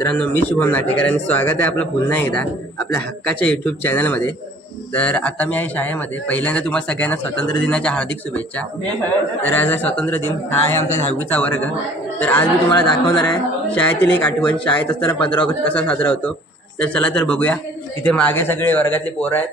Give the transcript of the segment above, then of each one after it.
मित्रांनो मी शुभम नाटेकर आणि स्वागत आहे आपलं पुन्हा एकदा आपल्या हक्काच्या यूट्यूब चॅनलमध्ये तर आता मी आहे शाळेमध्ये. पहिल्यांदा तुम्हाला सगळ्यांना स्वातंत्र्य दिनाच्या हार्दिक शुभेच्छा. तर आज आहे स्वातंत्र्य दिन हा आहे आमचा दहावीचा वर्ग. तर आज मी तुम्हाला दाखवणार आहे शाळेतील एक आठवण. शाळेत असताना पंधरा ऑगस्ट कसा साजरा होतो? तर चला तर बघूया. तिथे मागे सगळे वर्गातले पोरं आहेत.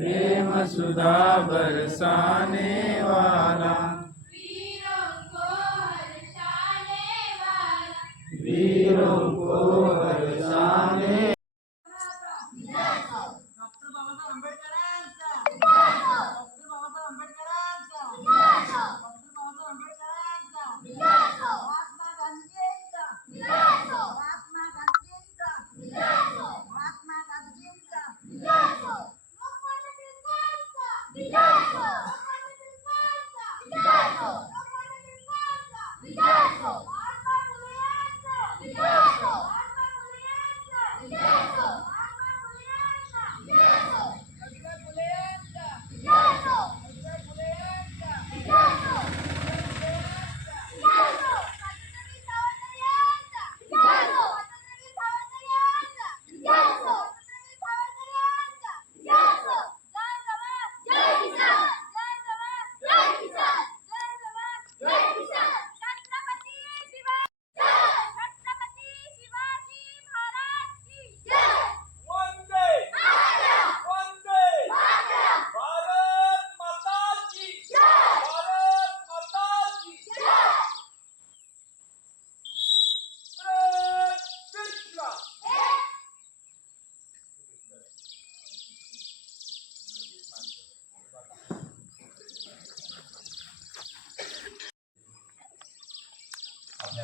प्रेम सुधा बरसाने वाला वीरों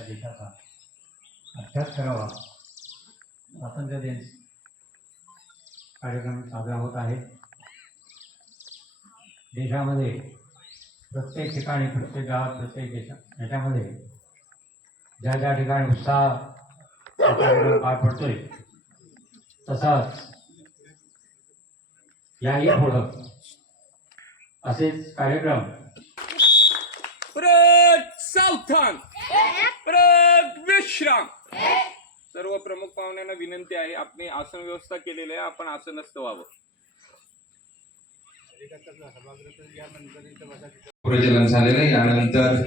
देशाचा अभ्यास करावा. स्वातंत्र्य दिन कार्यक्रम साजरा होत आहे देशामध्ये प्रत्येक ठिकाणी प्रत्येक गावात प्रत्येक देशा ह्याच्यामध्ये ज्या ज्या ठिकाणी उत्साह पार पडतोय तसाच याही पुढं असेच कार्यक्रम. सावधान विश्राम. सर्व प्रमुख पाहुण्यांना विनंती आहे आपण आसन व्यवस्था केलेली आहे आपण आसन असतो व्हावं प्रचलन झालेलं यानंतर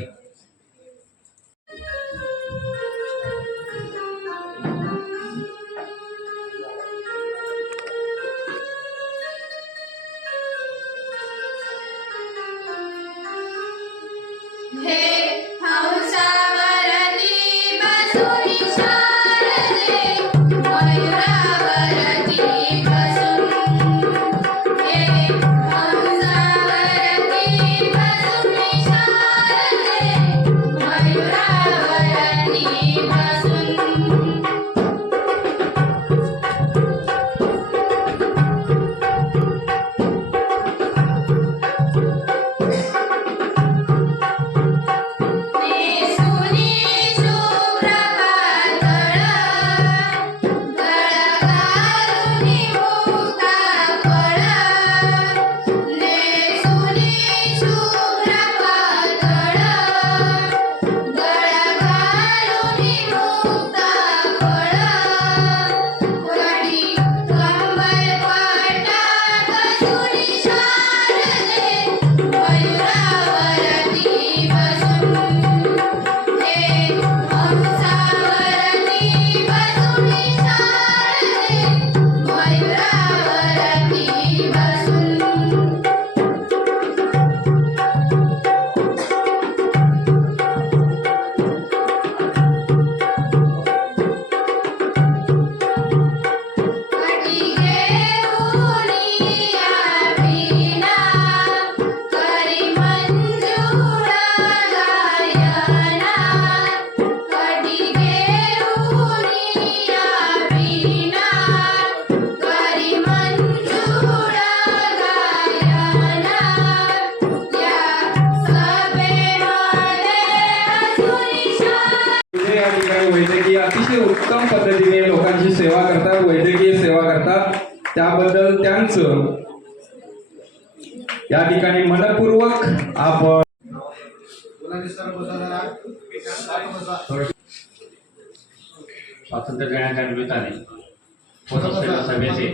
अतिशय उत्तम पद्धतीने लोकांची सेवा करतात वैद्यकीय सेवा करतात. त्याबद्दल त्यांच या ठिकाणी मनपूर्वक आपण स्वातंत्र्य देण्याच्या निमित्ताने होत सभेचे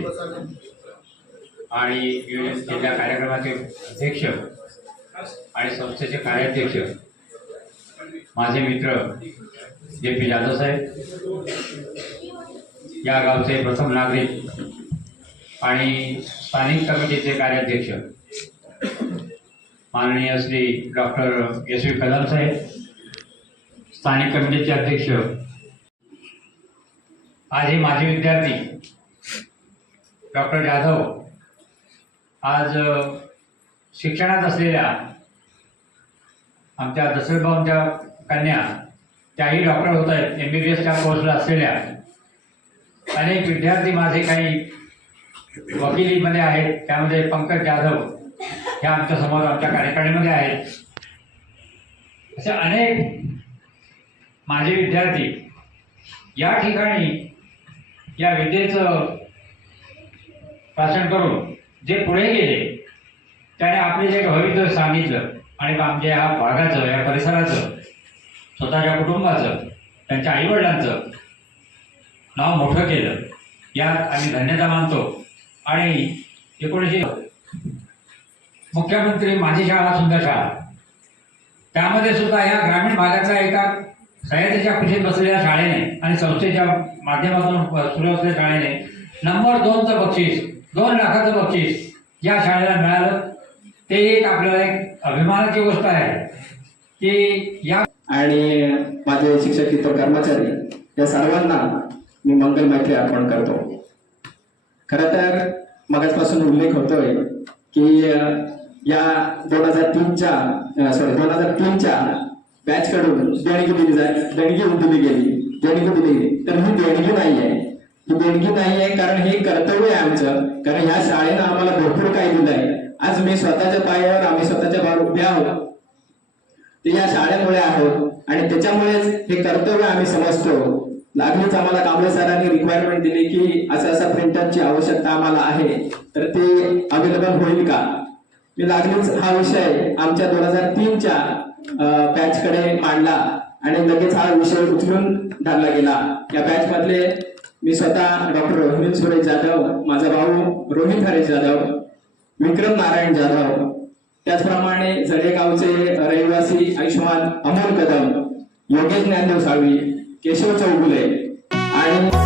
आणि जिल्हा कार्यक्रमाचे अध्यक्ष आणि संस्थेचे कार्याध्यक्ष माझे मित्र जे पी जाधव साहेब या गावचे प्रथम नागरिक आणि स्थानिक कमिटीचे कार्याध्यक्ष माननीय Shri doctor S V Kadam साहेब स्थानिक कमिटीचे अध्यक्ष आज हे माझे विद्यार्थी डॉक्टर जाधव आज शिक्षणात असलेल्या आमच्या दसरबाऊंच्या कन्या त्याही डॉक्टर होत आहेत एम बी बी एसच्या कोर्सला असलेल्या. अनेक विद्यार्थी माझे काही वकिलीमध्ये आहेत त्यामध्ये पंकज जाधव ह्या आमच्यासमोर आमच्या कार्यकारिणीमध्ये आहेत. असे अनेक माझे विद्यार्थी या ठिकाणी या विद्येचं भाषण करून जे पुढे गेले त्याने आपले जे भविष्य सांगितलं आणि आमच्या ह्या भागाचं या परिसराचं स्वतःच्या कुटुंबाचं त्यांच्या आईवडिलांचं नाव मोठं केलं. यात आम्ही धन्यता मानतो. आणि एकोणीसशे मुख्यमंत्री माझी शाळा सुंदर शाळा. त्यामध्ये सुद्धा या ग्रामीण भागातल्या एका सह्याद्रीच्या कुशीत बसलेल्या शाळेने आणि संस्थेच्या माध्यमातून सुरू असलेल्या शाळेने नंबर दोनचं बक्षीस दोन लाखाचं बक्षीस या शाळेला मिळालं. ते एक आपल्याला एक अभिमानाची गोष्ट आहे की या आणि माझे शिक्षक इतर कर्मचारी या सर्वांना मी मंगल मैत्री अर्पण करतो. खरं तर मगाचपासून उल्लेख होतोय की या दोन हजार तीनच्या सॉरी दोन हजार तीनच्या बॅच कडून देणगी दिली जाय देणगी दिली गेली. देणगी दिली तर ही देणगी नाही आहे. ही देणगी नाही आहे कारण हे कर्तव्य आहे आमचं. कारण ह्या शाळेनं आम्हाला भरपूर काही दिलंय. आज मी स्वतःच्या पायावर आम्ही स्वतःच्या पायावर उभे आहोत. ते या शाळेमुळे आहोत. आणि त्याच्यामुळेच हे कर्तव्य आम्ही समजतो. लागलीच आम्हाला कांबळे सरांनी रिक्वायरमेंट दिली की असं असं प्रिंटरची आवश्यकता आम्हाला आहे. तर ते अवेलेबल होईल का? मी लागलीच हा विषय आमच्या दोन हजार तीनच्या बॅच कडे मांडला. आणि लगेच हा विषय उचलून धरला गेला. या बॅच मधले मी स्वतः डॉक्टर रोहित सुरेश जाधव माझा भाऊ रोहित हरेश जाधव विक्रम नारायण जाधव त्याचप्रमाणे जळेगावचे रहिवासी आयुष्यमान अमोल कदम योगेश ज्ञानदेव साळवी केशव चौगुले आणि